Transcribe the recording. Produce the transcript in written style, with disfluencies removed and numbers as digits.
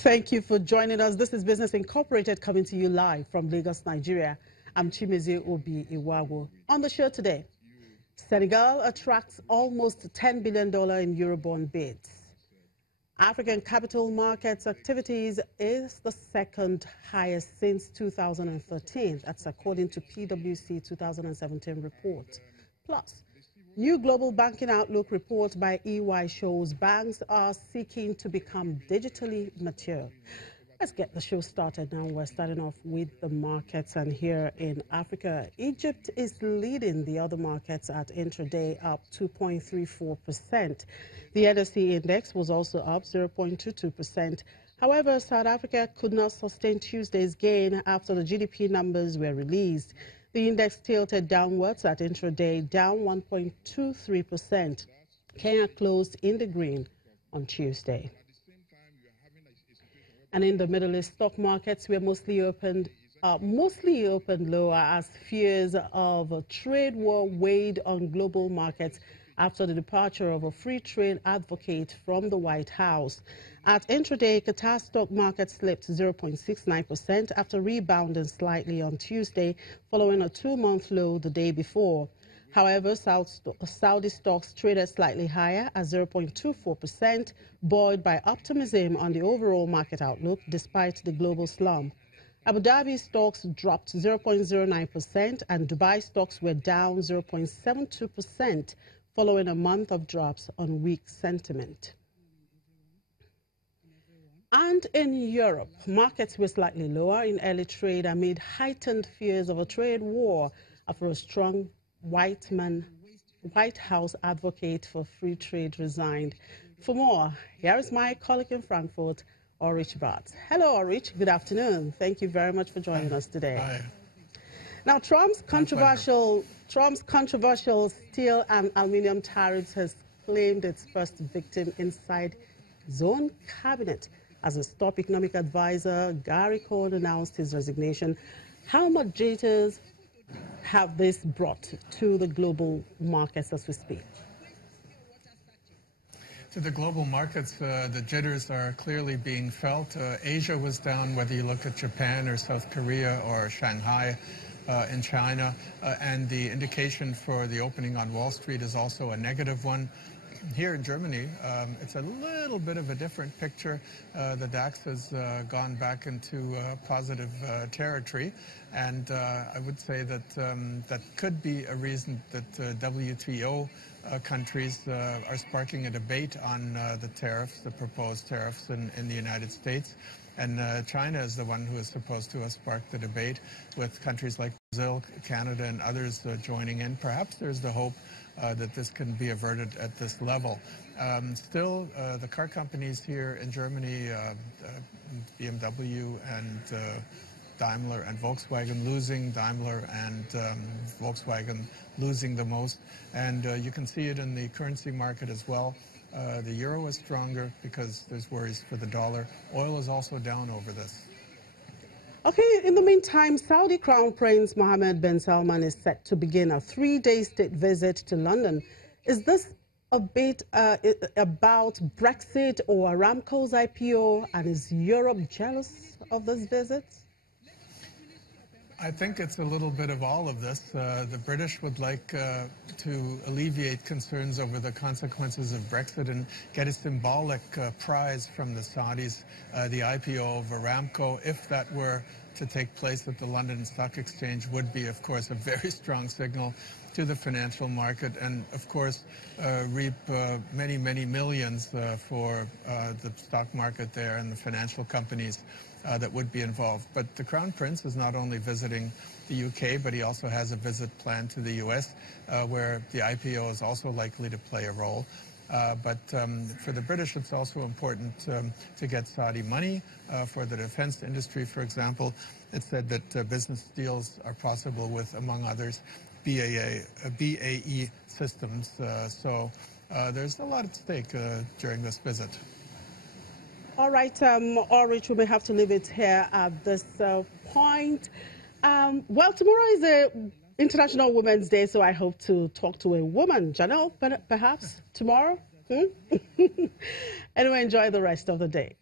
Thank you for joining us. This is Business Incorporated coming to you live from Lagos, Nigeria. I'm Chimeze Obi Iwawo. On the show today, Senegal attracts almost $10 billion in Eurobond bids. African capital markets activities is the second highest since 2013. That's according to PwC 2017 report. Plus, new global banking outlook report by EY shows banks are seeking to become digitally mature. Let's get the show started now. We're starting off with the markets, and here in Africa, Egypt is leading the other markets at intraday, up 2.34%. The NSE index was also up 0.22%. However, South Africa could not sustain Tuesday's gain after the GDP numbers were released. The index tilted downwards at intraday, down 1.23%. Kenya closed in the green on Tuesday. And in the Middle East, stock markets were mostly opened lower as fears of a trade war weighed on global markets after the departure of a free trade advocate from the White House. At intraday, Qatar stock market slipped 0.69% after rebounding slightly on Tuesday following a two-month low the day before. However, Saudi stocks traded slightly higher at 0.24%, buoyed by optimism on the overall market outlook despite the global slump. Abu Dhabi stocks dropped 0.09% and Dubai stocks were down 0.72% following a month of drops on weak sentiment. And in Europe, markets were slightly lower in early trade amid heightened fears of a trade war after a strong White House advocate for free trade resigned. For more, here is my colleague in Frankfurt, Ulrich Barth. Hello, Ulrich. Good afternoon. Thank you very much for joining us today. Hi. Now, Trump's controversial steel and aluminum tariffs has claimed its first victim inside his own cabinet. As his top economic advisor, Gary Cohn, announced his resignation. How much jitters have this brought to the global markets as we speak? To the global markets, the jitters are clearly being felt. Asia was down, whether you look at Japan or South Korea or Shanghai in China, and the indication for the opening on Wall Street is also a negative one. Here in Germany, it's a little bit of a different picture. The DAX has gone back into positive territory, and I would say that that could be a reason that WTO countries are sparking a debate on the tariffs, the proposed tariffs in the United States. And China is the one who is supposed to have sparked the debate, with countries like Brazil, Canada, and others joining in. Perhaps there's the hope that this can be averted at this level. Still, the car companies here in Germany, BMW and Daimler and Volkswagen losing, Daimler and Volkswagen losing the most. And you can see it in the currency market as well. The euro is stronger because there's worries for the dollar. Oil is also down over this. Okay, in the meantime, Saudi Crown Prince Mohammed bin Salman is set to begin a three-day state visit to London. Is this a bit about Brexit or Aramco's IPO, and is Europe jealous of this visit? I think it's a little bit of all of this. The British would like to alleviate concerns over the consequences of Brexit and get a symbolic prize from the Saudis, the IPO of Aramco. If that were to take place at the London Stock Exchange, would be, of course, a very strong signal to the financial market and, of course, reap many, many millions for the stock market there and the financial companies that would be involved. But the Crown Prince is not only visiting the UK, but he also has a visit planned to the US, where the IPO is also likely to play a role. But for the British, it's also important to get Saudi money for the defense industry, for example. It's said that business deals are possible with, among others, BAE Systems. So there's a lot at stake during this visit. All right, Ulrich, we may have to leave it here at this point. Well, tomorrow is International Women's Day, so I hope to talk to a woman. Janelle, perhaps tomorrow? Anyway, enjoy the rest of the day.